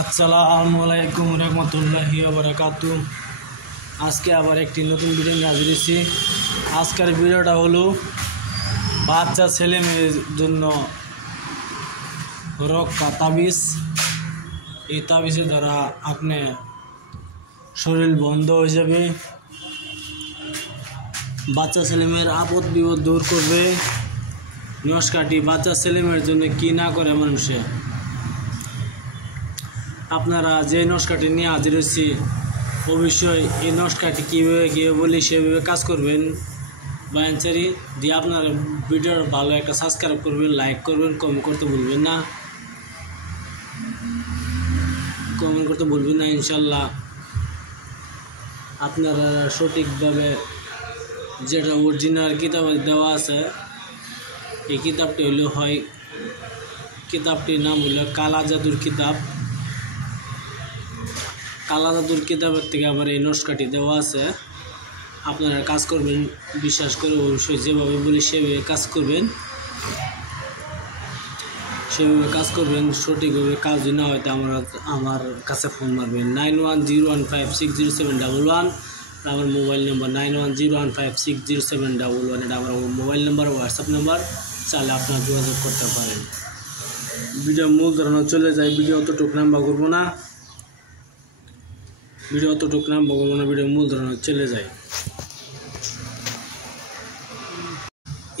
আসসালামু আলাইকুম রহমতুল্লাহি ওয়া বারাকাতু। আজকে আবার একটি নতুন ভিডিও নিয়ে হাজির হয়েছি। আজকের ভিডিওটা হলো বাচ্চা ছেলে মেয়ের জন্য রক্ষা তাবিজ। এই তাবিজের দ্বারা আপনি শরীর বন্ধ হয়ে যাবে, বাচ্চা ছেলে মেয়ের আপদ বিপদ দূর করবে। নস্কাটি বাচ্চা ছেলে মেয়ের জন্য কি না করে মানুষে। আপনারা যে নস্কাটি নিয়ে হাজির হয়েছি, অবশ্যই এই নস্কাটি কীভাবে বলি সেভাবে কাজ করবেন। বায়ানচারি দিয়ে আপনার ভিডিওর ভালো একটা সাবস্ক্রাইব করবেন, লাইক করবেন, কমেন্ট করতে ভুলবেন না। ইনশাল্লাহ আপনারা সঠিকভাবে যেটা অরিজিনাল কিতাবে দেওয়া আছে, এই কিতাবটি কিতাবটির নাম হলো কালা জাদুর কিতাব। কালা জাদুর কিতাবের থেকে আবার এই নস্কাটি দেওয়া আছে। আপনারা কাজ করবেন, বিশ্বাস করে অবশ্যই যেভাবে বলি সেভাবে কাজ করবেন। সঠিকভাবে কাজ যদি না হয় তো আমার কাছে ফোন মারবেন 9101560711। আমার মোবাইল নাম্বার 9101560711। এটা আমার মোবাইল নাম্বার, হোয়াটসঅ্যাপ নাম্বার, চাইলে আপনারা যোগাযোগ করতে পারেন। ভিডিও মূল ধারণা চলে যায়। ভিডিও অতটুকু নাম্বার করবো না, ভিডিও মূল ধারণা চলে যায়।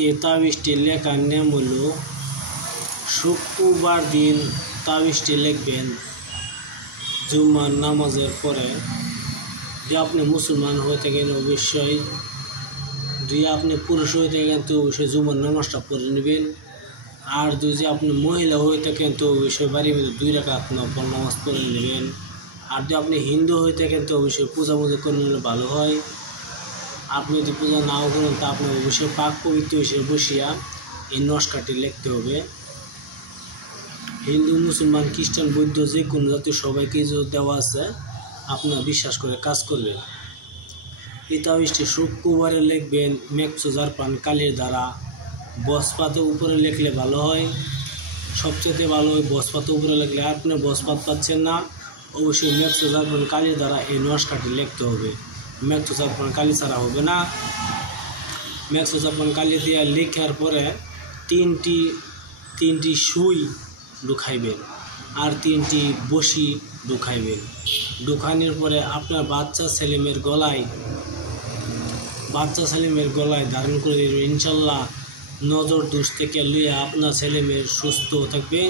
এই তাবিজটি লেখার নিয়ম হলো, শুক্রবার দিন তাবিজটি লিখবেন জুম্মার নামাজের পরে। যে আপনি মুসলমান হয়ে থাকেন অবশ্যই, যদি আপনি পুরুষ হয়ে থাকেন তো অবশ্যই জুম্মার নামাজটা পড়ে নেবেন। আর যদি আপনি মহিলা হয়ে থাকেন তো অবশ্যই বাড়ির মধ্যে 2 রাকাত নফল নামাজ পড়ে নেবেন। আর যদি আপনি হিন্দু হয়ে থাকেন তো অবশ্যই পূজা করে নিলে ভালো হয়। আপনি যদি পূজা নাও করেন তা আপনি অবশ্যই পাক পবিত্র হিসেবে বসিয়া এই নস্কাটি লিখতে হবে। হিন্দু, মুসলমান, খ্রিস্টান, বৌদ্ধ যে কোনো জাতীয় সবাইকে দেওয়া আছে, আপনারা বিশ্বাস করে কাজ করবেন। এই তাবিজটি শুক্রবারে লিখবেন মেঘসোজার পান কালির দ্বারা। বসপাতের উপরে লিখলে ভালো হয়, সবচেয়ে ভালো হয় বসপাতের উপরে লিখলে। আপনি বসপাত পাচ্ছেন না, অবশ্যই মেঘসোজার পান কালির দ্বারা এই নস্কাটি লিখতে হবে। মেঘসোজার পান কালি ছাড়া হবে না। মেঘসোজার পান কালি দিয়ে লেখার পরে তিনটি সুই ঢুকাইবেন আর 3টি বসি ঢুকাইবেন। ঢুকানোর পরে আপনার বাচ্চা ছেলেমেয়ের গলায় ধারণ করে দেবেন। ইনশাল্লাহ নজর দোষ থেকে লইয়া আপনার ছেলেমেয়ের সুস্থ থাকবে।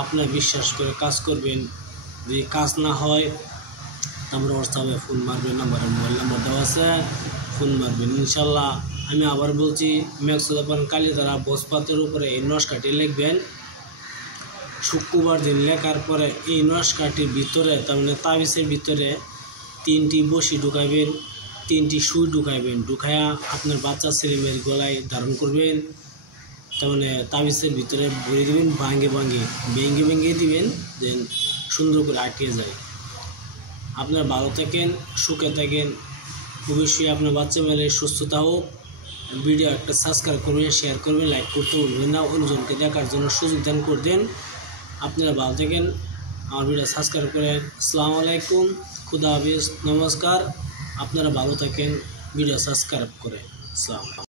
আপনার বিশ্বাস করে কাজ করবেন। যদি কাজ না হয় আমরা হোয়াটসঅ্যাপে ফোন মারবেন, মোবাইল নাম্বার দেওয়া আছে, ফোন মারবেন। ইনশাল্লাহ আমি আবার বলছি, মেঘসোজার পান কালি দ্বারা বসপাতের উপরে এই নস্কাটি লিখবেন। শুক্রবার দিন লেখার পরে এই নস্কাটির ভিতরে, তার মানে তাবিজের ভিতরে 3টি বসি ঢুকাইবেন, 3টি সুই ঢুকাইবেন। ঢুকায়া আপনার বাচ্চা ছেলেমেয়ের গলায় ধারণ করবেন। তার মানে তাবিজের ভিতরে ভরে দেবেন, ভেঙে দিবেন, দেন সুন্দর করে আটকে যায়। আপনারা ভালো থাকেন, সুখে থাকেন। অবশ্যই আপনার বাচ্চা মেয়ের সুস্থতা হোক। ভিডিও একটা সাবস্ক্রাইব করবেন, শেয়ার করবেন, লাইক করতে ভুলবেন না। অন্যজনকে দেখার জন্য সুযোগ দান করে দেন। আপনারা ভালো থাকেন, আমার ভিডিও সাবস্ক্রাইব করেন। আসসালামু আলাইকুম, খুদা হাফেজ, নমস্কার। আপনারা ভালো থাকেন, ভিডিও সাবস্ক্রাইব করেন। আসসালামু আলাইকুম।